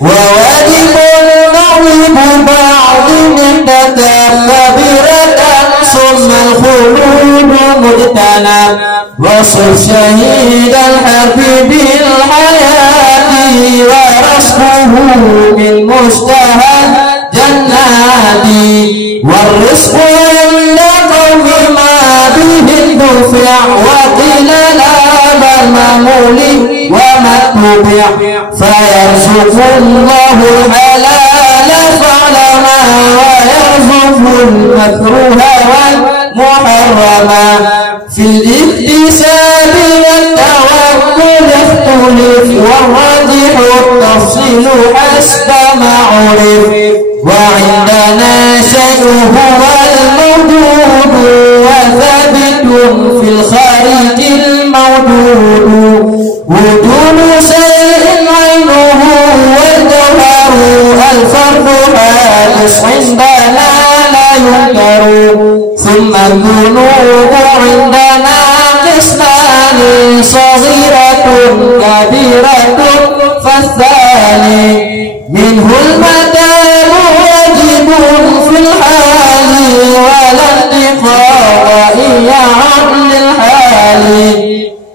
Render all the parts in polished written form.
وواجب نعيب بعض مدة كبيرة ثم الخلود مجتنب وصف شهيد الحرب بالحياة ورزقه من مشتهى الجنات والرزق عند قوم ما به الدفع وقيل لا بل معمول وما اتبع فيرزق الله الحلال فاعلما ويرزق المكروه والمحرم في الاكتساب والتوكل اختلف والراجح التفصيل حسب ما عرف وعندنا شيء هو الموجود وثابت في الخارج الموجود وجود شيء عينه والجوهر الفرد حادث عندنا لا ينكر ثم الذنوب عندنا قسمان صغيرة كبيرة فالثاني منه المتاب واجب في الحال ولا انتقاء عن الحال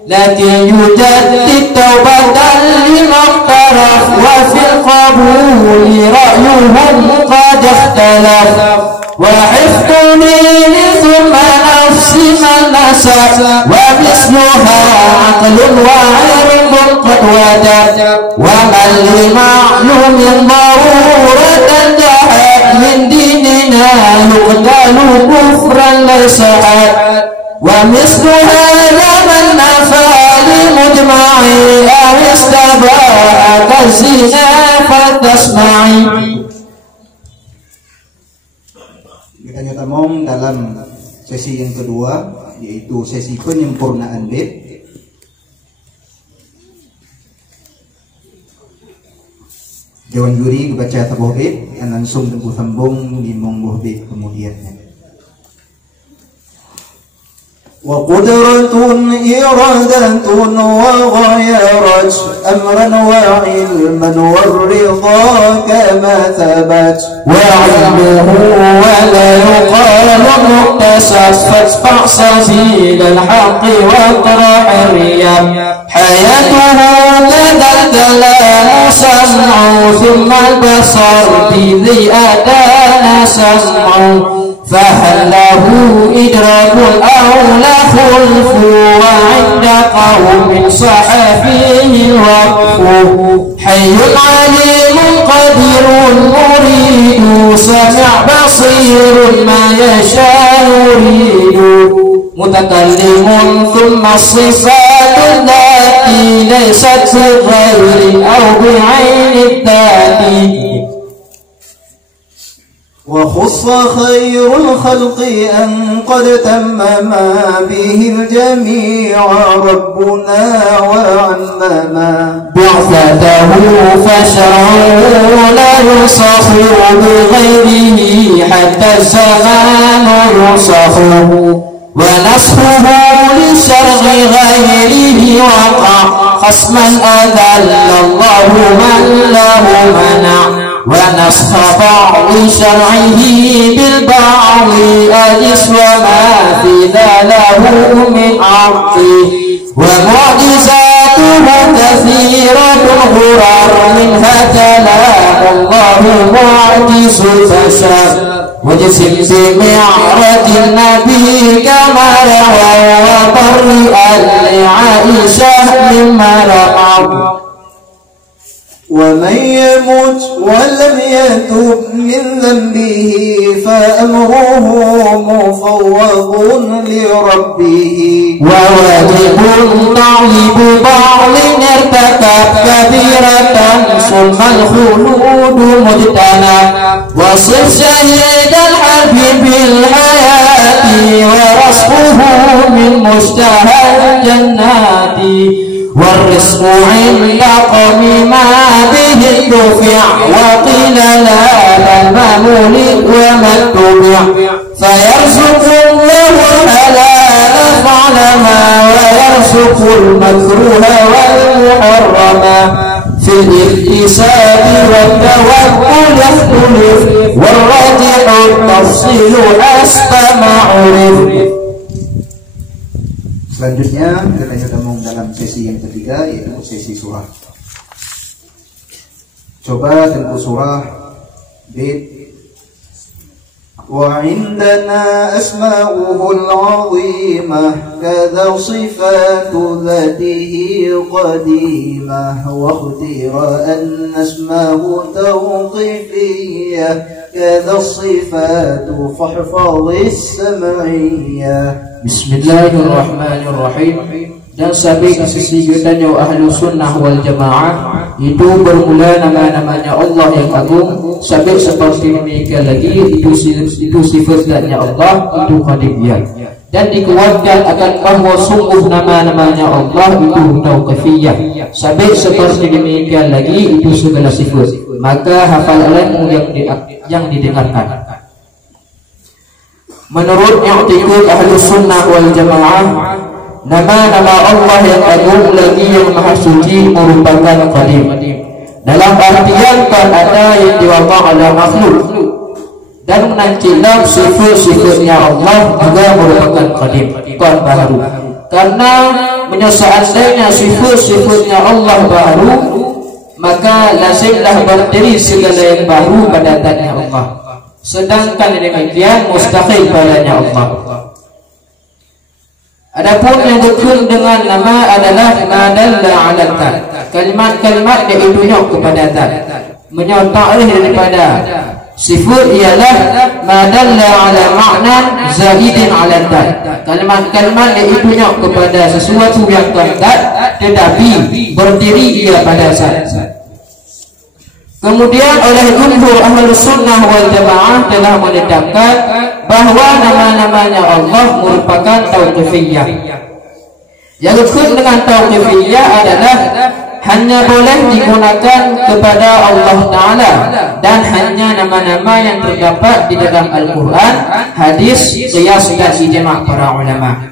لكن يجدد توبة لما اقترف وفي القبول رأيهم قد اختلف وحفظ دين ثم نفس من نسى ومثلها عقل وعرض قد وجد ومن لمعلوم ضرورة جحد من ديننا يقتل كفرا ليس حد ومثل هذا من نفى لمجمع أو استباح كالزنا فتسمعي. Kita nyata mong dalam sesi yang kedua, yaitu sesi penyempurnaan bait. Jawan juri baca tabuh bait, yang langsung tempuh sambung di monggoh bait kemudiannya. وقدرة إرادة وغيرت أمرا وعلما والرضا كما ثبت وعلمه ولا يقال مقتصد فاتبع سبيل الحق واقرأ الرياء حياته كذا الكلام سمع ثم البصر بذي أدانا سمع فهل له إدراك أو لا خلف وعند قوم صح فيه الوقف حي عليم قدير مريد سمع بصير ما يشاء يريد متكلم ثم الصفات التي ليست بغير أو بعين الذات وخص خير الخلق أن قد تم ما به الجميع ربنا وعمما بعثته فشرعه لا يصف بغيره حتى الزمان يصف ونسخه لشرع غيره وقع خصما أذل الله من له منع ونسخ بعض شرعه بالبعض أجس وما في ذا له من عرض ومعجزاته كثيرة غرر منها كلام الله معجز البشر وجسم بمعرة النبي كما روى وبرئا لعائشة مما رأى ومن يمت ولم يتب من ذنبه فأمره مفوض لربه وواجب تعيب بعض ارتكب كبيرة ثم الخلود مجتنب وصف شهيد الحرب بالحياة ورزقه من مشتهى الجنات والرزق عند قوم ما به الدفع وقيل لا المأمول وما اتبع فيرزق الله الحلال فاعلما ويرزق المكروه والمحرم في fil ihtisabi wa tawakkul yakhtulif warraji'u tafsilu astama'urif. Selanjutnya kita ketemu dalam sesi yang ketiga, yaitu sesi surah. Coba tempo surah bait. Wa indana asma'uhul 'azimah kadza sifatu dzatihi qadimah wa ikhtira an asma'u tawqifiyyah kadza sifatu fahfadhis sam'iyyah. Bismillahirrahmanirrahim. Dan sabik sesungguhnya ahlu sunnah wal jamaah itu bermula nama-namanya Allah yang agung. Sabik seperti demikian lagi itu sifat zatnya Allah, itu qadimiyah. Dan dikuatkan akan bahawa sungguh nama-namanya Allah itu tauqifiyah. Sabik seperti demikian lagi itu segala sifat. Maka hafalanmu yang didengarkan. Menurut i'tiqad ahlu sunnah wal jamaah, nama-nama Allah yang agung lagi yang maha suci merupakan qadim. Dalam artian tak ada yang diwakaf oleh makhluk, dan menancilam sifat-sifatnya Allah juga merupakan qadim, bukan baru. Karena seandainya sifat-sifatnya Allah baru, maka lazimlah berdiri segala yang baru pada zatnya Allah. Sedangkan demikian mustahil padanya Allah. Adapun yang betul dengan nama adalah madalla 'ala dzat. Kalimat-kalimat yang ditunjuk kepada zat. Menyertai daripada sifat ialah madalla 'ala ma'na zaidin 'ala dzat. Kalimat-kalimat yang ditunjuk kepada sesuatu yang zat tetapi berdiri ia pada zat. Kemudian oleh jumhur ahlus sunnah wal jamaah telah menetapkan bahawa nama-namanya Allah merupakan tauqifiyah. Yang dimaksud dengan tauqifiyah adalah hanya boleh digunakan kepada Allah Ta'ala dan hanya nama-nama yang terdapat di dalam Al-Quran, hadis, qiyas dan ijma' para ulama.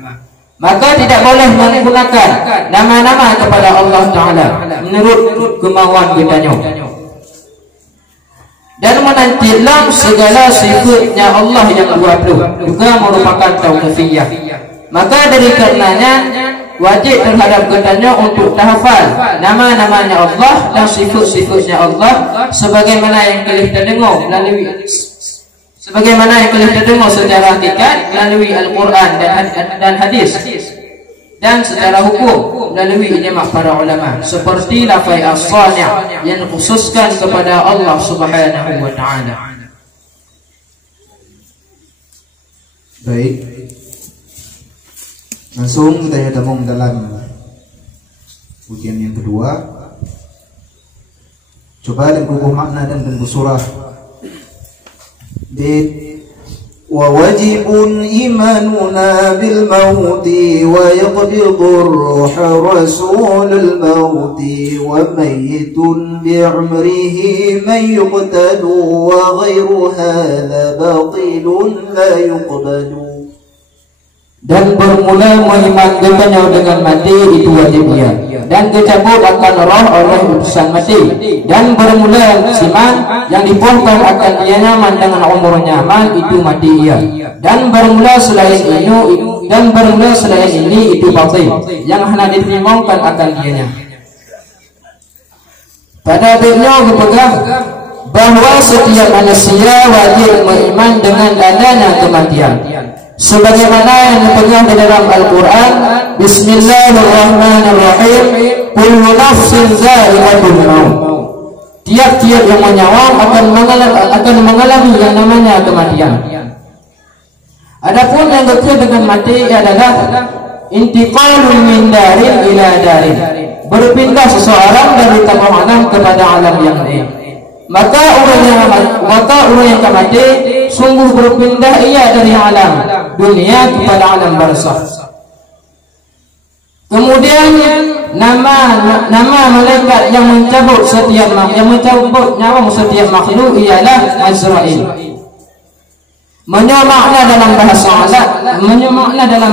Maka tidak boleh menggunakan nama-nama kepada Allah Ta'ala menurut kemauan kitanya, dan menantilam segala sifatnya Allah yang 20 juga merupakan tauqifiyah. Maka dari karenanya wajib terhadap kitanya untuk tahafal nama-namanya Allah dan sifat-sifatnya Allah sebagaimana yang telah terdengar secara hakikat melalui Al-Quran dan hadis, dan secara hukum melalui ijma' para ulama, seperti lafaz as-sani' yang khususkan kepada Allah Subhanahu wa ta'ala. Baik, langsung kita ketemu dalam ujian yang kedua. Coba dan kukuh makna dan bentuk surah. وواجب إيماننا بالموت ويقبض الروح رسول الموت وميت بعمره من يقتل وغير هذا باطل لا يقبل. Dan bermula mengimankannya dengan mati itu wajibnya, dan dicabut akan roh oleh utusan mati, dan bermula siman yang dipohkan akan dia nyaman dengan umurnya nyaman itu mati ia, dan bermula selain ini itu batil yang hanya ditimbangkan akan dianya. Pada beliau dipegang bahawa setiap manusia wajib beriman dengan adanya kematian, sebagaimana yang dipegang di dalam Al-Quran. Bismillahirrahmanirrahim. Kullu nafsin za'iqatul maut. Tiap-tiap yang menyawa akan mengalami yang namanya kematian. Adapun yang berkaitan dengan mati adalah intiqalun min darin ila darin, berpindah seseorang dari kampung alam kepada alam yang lain. Maka orang yang mati sungguh berpindah ia dari alam dunia kepada alam barzakh. Kemudian nama malaikat yang mencabut nyawa setiap makhluk ialah Azrail. Makna dalam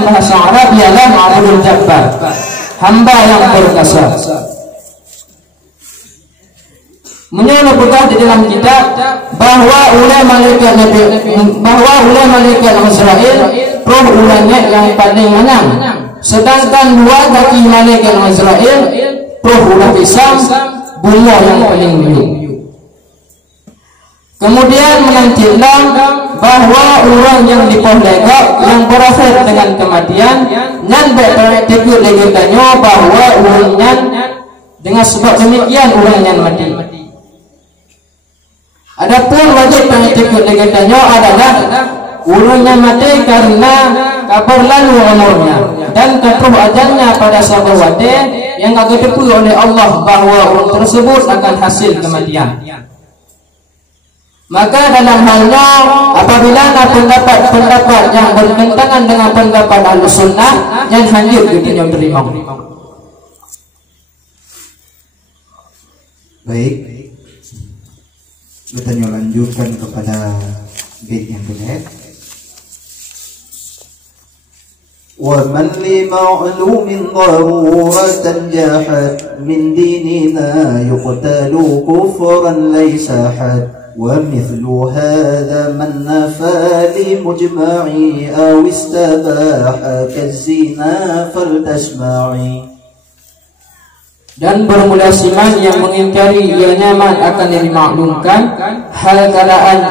bahasa Arab ialah Abdul Jabbar, hamba yang perkasa. menyebutkan di dalam kitab bahwa oleh malaikat Azrail roh ulangnya yang paling menang, sedangkan dua kaki malaikat Azrail roh ulah pisang bunga yang paling biru. Kemudian menantilah bahwa orang yang dipohlegak yang berakhir dengan kematian nan bertekuk lagi tanya bahwa orangnya dengan sebab demikian orang yang mati. Adapun wajib yang tekuk lagi tanya adalah orang yang mati karena kabar lalu umurnya dan ketuh ajalnya pada sahabat wate yang agak tepu oleh Allah bahwa orang tersebut akan hasil kematian. Maka dalam halnya apabila ada pendapat yang bertentangan dengan pendapat Ahlussunnah yang hancur kita terima. Baik, kita lanjutkan kepada bait yang kedua. وَمَنْ لِمَعْلُومٍ ضَرُورَةً جَاحَتْ مِنْ دِينِنَا يُقْتَلُ كُفْرًا لَيْسَ حَدٌّ وَمِثْلُ هَذَا مَنْ نَفَى لِمُجْمَعِي أَوْ اسْتَبَاحَ كَالزِّنَا فَلْتَسْمَعِي. Dan bermula siman yang mengingkari ia nyaman akan dimaklumkan hal keadaan,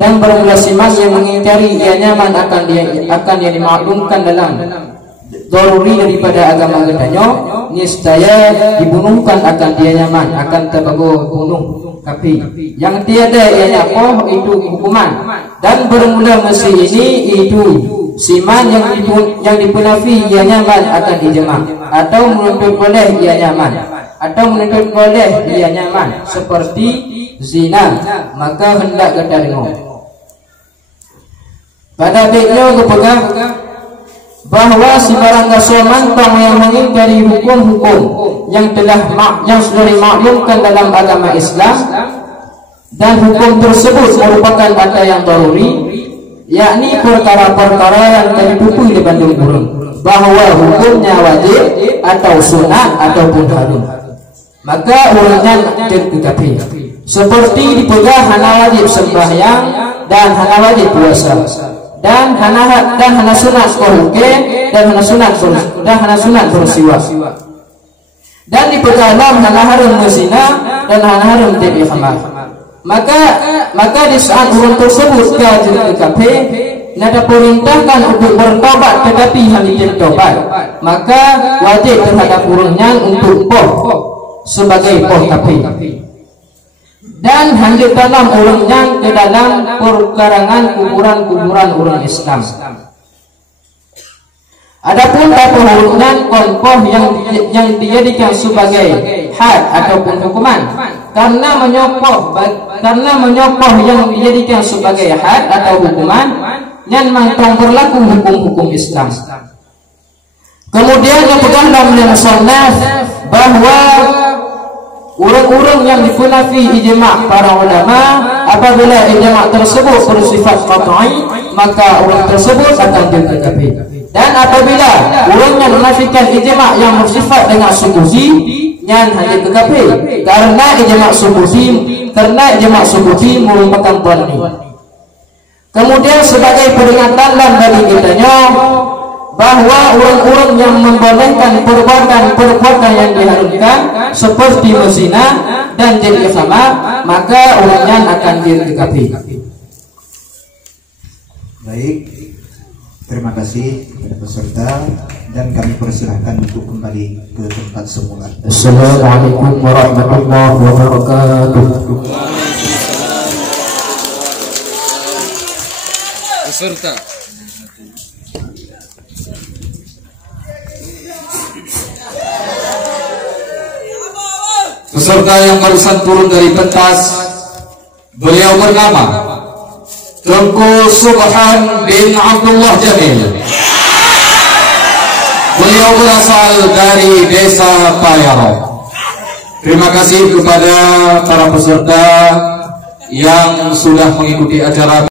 dan bermula siman yang mengingkari ia nyaman akan yang dimaklumkan dalam daruri daripada agama katanya, niscaya dibunuhkan akan dia nyaman akan terbago bunuh kafir yang tiada ianya apa itu hukuman. Dan bermula mesin ini itu siman yang dipenafi ia nyaman akan dijema atau menuntut boleh ia nyaman atau menuntut boleh ia nyaman seperti zina, maka hendak kita dengar. Pada baitnya kepegang bahwa si barang mantang yang mengingkari hukum-hukum yang sudah dimaklumkan dalam agama Islam dan hukum tersebut merupakan kata yang daruri, yakni perkara-perkara yang tertutup di bandung burung, bahwa hukumnya wajib atau sunat ataupun haram, maka orangnya terkafir. Seperti dipegang hana wajib sembahyang dan hana wajib puasa dan hana sunat koruke dan hana sunat bersiwak, dan dipegang hana haram berzina dan hana haram tibi khamar. Maka di saat orang tersebut kafir nada perintahkan untuk bertobat tetapi hanya bertobat, maka wajib terhadap orangnya untuk poh sebagai poh kafir dan hanya tanam orangnya ke dalam perkarangan kuburan-kuburan orang Islam. Adapun tapu orangnya konpoh yang dijadikan sebagai had ataupun hukuman karena menyopoh yang dijadikan sebagai had atau hukuman yang memang berlaku hukum-hukum Islam. Kemudian dipegang dalam musannaf bahwa orang-orang yang dipenafi ijma' para ulama, apabila ijma' tersebut bersifat qat'i, maka orang tersebut akan kafir. Dan apabila orang yang menafikan ijma' yang bersifat dengan subuhi, yang hanya kafir karena ijma' subuhi merupakan dhanni. Kemudian sebagai peringatan dan bagi kitanya bahwa orang-orang yang membolehkan perbuatan yang diharamkan seperti berzina dan jadi khamar, maka orangnya akan kafir. Baik, terima kasih kepada peserta dan kami persilahkan untuk kembali ke tempat semula. Assalamualaikum warahmatullahi wabarakatuh. Peserta yang barusan turun dari pentas, beliau bernama Tengku Subhan bin Abdullah Jamil. Beliau berasal dari Desa Payaro. Terima kasih kepada para peserta yang sudah mengikuti acara